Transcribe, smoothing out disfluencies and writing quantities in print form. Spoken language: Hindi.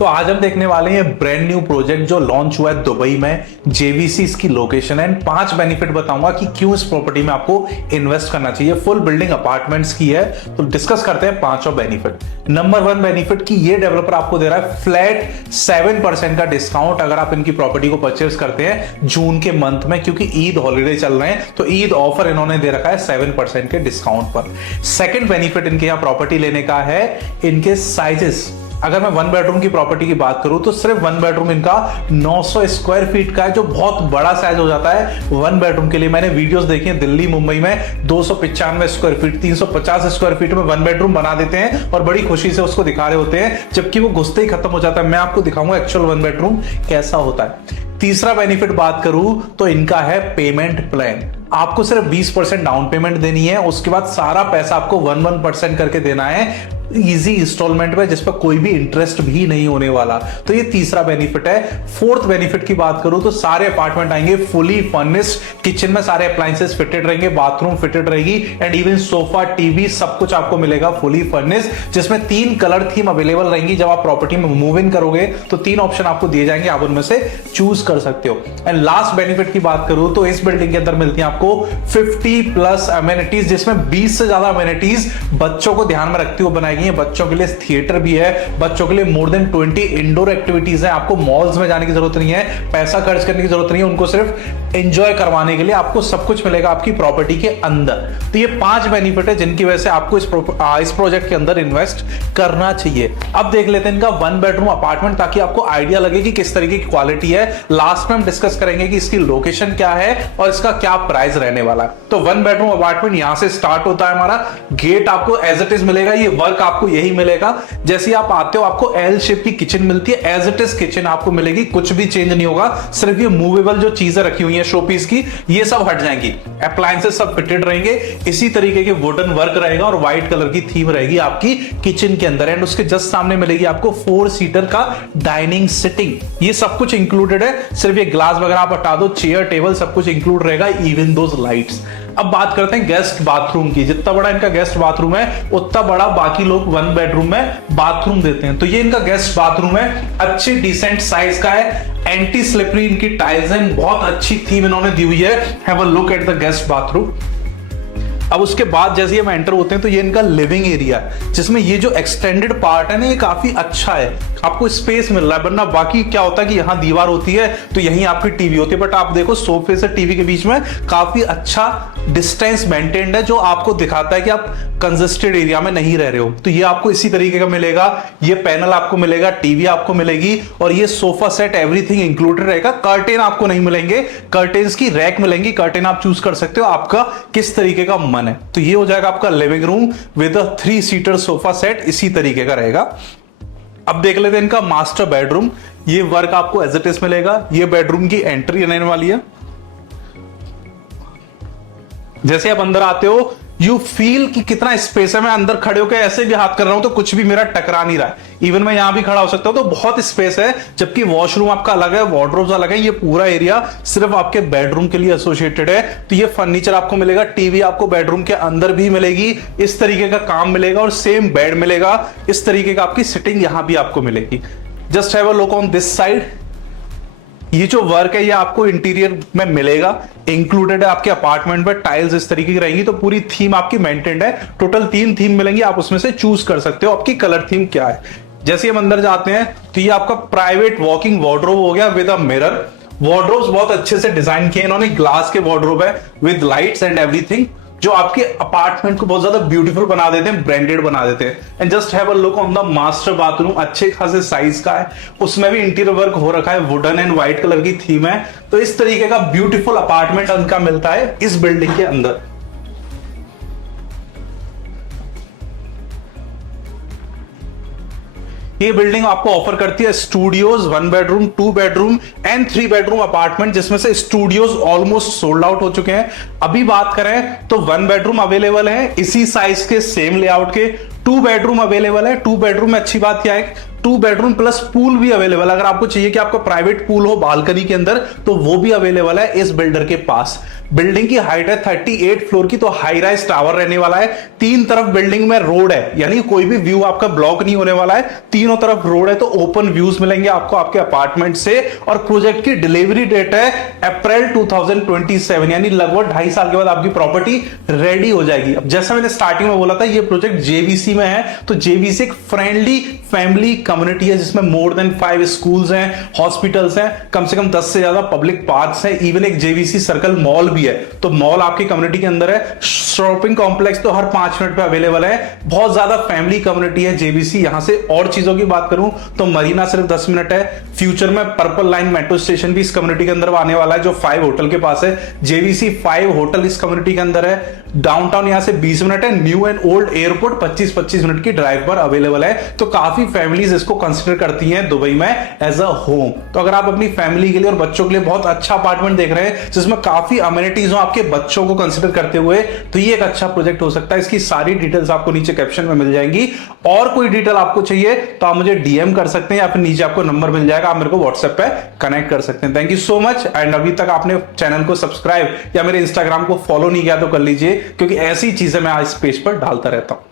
तो आज हम देखने वाले हैं ब्रांड न्यू प्रोजेक्ट जो लॉन्च हुआ है दुबई में। जेवीसी इसकी लोकेशन है एंड 5 बेनिफिट बताऊंगा कि क्यों इस प्रॉपर्टी में आपको इन्वेस्ट करना चाहिए। फुल बिल्डिंग अपार्टमेंट्स की है, तो डिस्कस करते हैं पांचों बेनिफिट। नंबर 1 बेनिफिट की ये डेवलपर आपको दे रहा है फ्लैट 7% का डिस्काउंट अगर आप इनकी प्रॉपर्टी को परचेस करते हैं जून के मंथ में, क्योंकि ईद हॉलीडे चल रहे हैं तो ईद ऑफर इन्होंने दे रखा है 7% के डिस्काउंट पर। सेकंड बेनिफिट इनके यहां प्रॉपर्टी लेने का है इनके साइजेस। अगर मैं 1 बेडरूम की प्रॉपर्टी की बात करूं तो सिर्फ 1 बेडरूम इनका 900 स्क्वायर फीट का है, जो बहुत बड़ा साइज हो जाता है 1 बेडरूम के लिए। मैंने वीडियोस देखी हैं दिल्ली मुंबई में 295 स्क्वायर फीट 350 स्क्वायर फीट में 1 बेडरूम बना देते हैं और बड़ी खुशी से उसको दिखा रहे होते हैं, जबकि वो घुसते ही खत्म हो जाता है। मैं आपको दिखाऊंगा एक्चुअल 1 बेडरूम कैसा होता है। तीसरा बेनिफिट बात करूं तो इनका है पेमेंट प्लान। आपको सिर्फ 20% डाउन पेमेंट देनी है, उसके बाद सारा पैसा आपको 1% करके देना है इजी इंस्टॉलमेंट में, जिस पर कोई भी इंटरेस्ट भी नहीं होने वाला। तो ये तीसरा बेनिफिट है। फोर्थ बेनिफिट की बात करूं तो सारे अपार्टमेंट आएंगे फुली फर्निश्ड, किचन में सारे अप्लायंसेस फिटेड रहेंगे, बाथरूम फिटेड रहेगी एंड इवन सोफा टीवी सब कुछ आपको मिलेगा फुली फर्निश्ड, जिसमें 3 कलर थीम अवेलेबल रहेंगी। जब आप प्रॉपर्टी में मूव इन करोगे तो 3 ऑप्शन आपको दिए जाएंगे, आप उनमें से चूज कर सकते हो। एंड लास्ट बेनिफिट की बात करूं तो इस बिल्डिंग के अंदर मिलती है आपको 50+ अमेनिटीज, जिसमें 20 से ज्यादा अमेनिटीज बच्चों को ध्यान में रखते हुए बनाएगी। बच्चों के लिए थिएटर भी है, बच्चों के लिए मोर देन 20 इंडोर एक्टिविटीज है। आपको मॉल्स में जाने की जरूरत नहीं है, पैसा खर्च करने की जरूरत नहीं है, उनको सिर्फ एंजॉय करवाने के लिए आपको सब कुछ मिलेगा आपकी प्रॉपर्टी के अंदर। तो ये 5 बेनिफिट है जिनकी वजह से आपको इस प्रोजेक्ट के अंदर इन्वेस्ट करना चाहिए। अब देख लेते हैं इनका 1 बेडरूम अपार्टमेंट, ताकि आपको आइडिया लगे कि किस तरीके की क्वालिटी है। लास्ट में हम डिस्कस करेंगे कि इसकी लोकेशन क्या है और इसका क्या प्राइस रहने वाला है। तो 1 बेडरूम अपार्टमेंट यहां से स्टार्ट होता है हमारा। गेट आपको एज इट इज मिलेगा, ये वर्क आपको यही मिलेगा। जैसे आप आते हो आपको एल शेप की किचन मिलती है, एज इट इज किचन आपको मिलेगी, कुछ भी चेंज नहीं होगा। सिर्फ ये मूवेबल जो चीजें रखी हुई है शोपीस की, ये सब हट जाएंगी। अप्लायंसेस सब फिटेड रहेंगे, इसी तरीके के वुडन वर्क रहेगा और व्हाइट कलर की थीम रहेगी आपकी किचन के अंदर। एंड उसके जस्ट सामने मिलेगी आपको 4 सीटर का डाइनिंग सिटिंग। ये सब कुछ इंक्लूडेड है, सिर्फ ये ग्लास वगैरह आप हटा दो, चेयर टेबल सब कुछ इंक्लूड रहेगा, इवन दोस लाइट्स। अब बात करते हैं गेस्ट बाथरूम की। जितना बड़ा इनका गेस्ट बाथरूम है उतना बड़ा बाकी लोग 1 बेडरूम में बाथरूम देते हैं। तो ये इनका गेस्ट बाथरूम है, अच्छी डिसेंट साइज का है, एंटी स्लिपरी इनकी टाइल्स हैं, बहुत अच्छी थीम इन्होंने दी हुई है। Have a look at the guest bathroom. अब उसके बाद जैसे हम एंटर होते हैं तो ये इनका लिविंग एरिया है, जिसमें ये जो एक्सटेंडेड पार्ट है ना ये काफी अच्छा है, आपको स्पेस मिल रहा है। वरना बाकी क्या होता है कि यहाँ दीवार होती है तो यहीं आपकी टीवी होती है, बट आप देखो सोफे से टीवी के बीच में काफी अच्छा डिस्टेंस मेंटेन्ड है, जो आपको दिखाता है कि आप कंजेस्टेड एरिया में नहीं रह रहे हो। तो ये आपको इसी तरीके का मिलेगा, ये पैनल आपको मिलेगा, टीवी आपको मिलेगी और ये सोफा सेट एवरीथिंग इंक्लूडेड रहेगा। कर्टेन आपको नहीं मिलेंगे, कर्टेन्स की रैक मिलेंगी, कर्टेन आप चूज कर सकते हो आपका किस तरीके का मन है। तो ये हो जाएगा आपका living room with a 3 seater sofa set, इसी तरीके का रहेगा। अब देख लेते हैं इनका मास्टर बेडरूम। ये वर्क आपको एज इट इज मिलेगा, ये बेडरूम की एंट्री रहने वाली है। जैसे आप अंदर आते हो यू फील कि कितना स्पेस है। मैं अंदर खड़े होकर ऐसे भी हाथ कर रहा हूं तो कुछ भी मेरा टकरा नहीं रहा है, इवन मैं यहां भी खड़ा हो सकता हूं, तो बहुत स्पेस है। जबकि वॉशरूम आपका अलग है, वार्डरोब्स अलग है, ये पूरा एरिया सिर्फ आपके बेडरूम के लिए एसोसिएटेड है। तो ये फर्नीचर आपको मिलेगा, टीवी आपको बेडरूम के अंदर भी मिलेगी, इस तरीके का काम मिलेगा और सेम बेड मिलेगा, इस तरीके का आपकी सिटिंग यहां भी आपको मिलेगी। Just have a look on this side. ये जो वर्क है ये आपको इंटीरियर में मिलेगा, इंक्लूडेड है आपके अपार्टमेंट में। टाइल्स इस तरीके की रहेंगी, तो पूरी थीम आपकी मेंटेन्ड है। टोटल 3 थीम मिलेंगी, आप उसमें से चूज कर सकते हो आपकी कलर थीम क्या है। जैसे हम अंदर जाते हैं तो ये आपका प्राइवेट वॉकिंग वार्डरोब हो गया विद अ मिरर। वार्डरोब्स बहुत अच्छे से डिजाइन किए इन्होंने, ग्लास के वार्डरोब है विद लाइट्स एंड एवरीथिंग, जो आपके अपार्टमेंट को बहुत ज्यादा ब्यूटीफुल बना देते हैं, ब्रांडेड बना देते हैं। And just have a look on the master bathroom, अच्छे खासे साइज का है, उसमें भी इंटीरियर वर्क हो रखा है, वुडन एंड व्हाइट कलर की थीम है। तो इस तरीके का ब्यूटीफुल अपार्टमेंट उनका मिलता है इस बिल्डिंग के अंदर। ये बिल्डिंग आपको ऑफर करती है studios, 1 bedroom, 2 bedroom and 3 bedroom apartment, जिसमें से स्टूडियोज ऑलमोस्ट सोल्ड आउट हो चुके हैं। अभी बात करें तो 1 बेडरूम अवेलेबल है इसी साइज के, सेम लेआउट के। 2 बेडरूम अवेलेबल है। 2 बेडरूम में अच्छी बात क्या है, 2 बेडरूम प्लस पूल भी अवेलेबल। अगर आपको चाहिए कि आपका प्राइवेट पूल हो बालकनी के अंदर तो वो भी अवेलेबल है इस बिल्डर के पास। बिल्डिंग की हाइट है 38 फ्लोर की, तो हाई राइज टावर रहने वाला है। तीन तरफ बिल्डिंग में रोड है, यानी कोई भी व्यू आपका ब्लॉक नहीं होने वाला है, तीनों तरफ रोड है, तो ओपन व्यूज मिलेंगे आपको आपके अपार्टमेंट से। और प्रोजेक्ट की डिलीवरी डेट है अप्रैल 2027, यानी लगभग 2.5 साल के बाद आपकी प्रॉपर्टी रेडी हो जाएगी। अब जैसा मैंने स्टार्टिंग में बोला था, ये प्रोजेक्ट जेवीसी में है, तो जेवीसी एक फ्रेंडली फैमिली कम्युनिटी है जिसमें मोर देन 5 स्कूल्स हैं, हॉस्पिटल्स हैं, कम से कम 10 से ज्यादा पब्लिक पार्क्स हैं, इवन एक जेवीसी सर्कल मॉल भी है। तो मॉल आपकी कम्युनिटी के अंदर है, शॉपिंग कॉम्प्लेक्स तो हर 5 मिनट पे अवेलेबल है। बहुत ज्यादा फैमिली कम्युनिटी है जेवीसी। यहां से और चीजों की बात करूं तो मरीना सिर्फ 10 मिनट है। फ्यूचर में पर्पल लाइन मेट्रो स्टेशन भी इस कम्युनिटी के अंदर आने वाला है, जो 5 होटल के पास है। जेवीसी 5 होटल इस कम्युनिटी के अंदर है। डाउनटाउन यहां से 20 मिनट है। New and old airport 25-25 minute की ड्राइव पर अवेलेबल है। तो काफी फैमिलीज इसको कंसिडर करती हैं दुबई में एज अ होम। तो अगर आप अपनी फैमिली के लिए और बच्चों के लिए बहुत अच्छा अपार्टमेंट देख रहे हैं जिसमें काफी अमेनिटीज हो आपके बच्चों को कंसिडर करते हुए, तो ये एक अच्छा प्रोजेक्ट हो सकता है। इसकी सारी डिटेल्स आपको नीचे कैप्शन में मिल जाएंगी। और कोई डिटेल आपको चाहिए तो आप मुझे डीएम कर सकते हैं, या फिर नीचे आपको नंबर मिल जाएगा, आप मेरे को व्हाट्सएप पे कनेक्ट कर सकते हैं। Thank you so much. And अभी तक आपने चैनल को सब्सक्राइब या मेरे इंस्टाग्राम को फॉलो नहीं किया तो कर लीजिए, क्योंकि ऐसी चीजें मैं इस पेज पर डालता रहता हूं।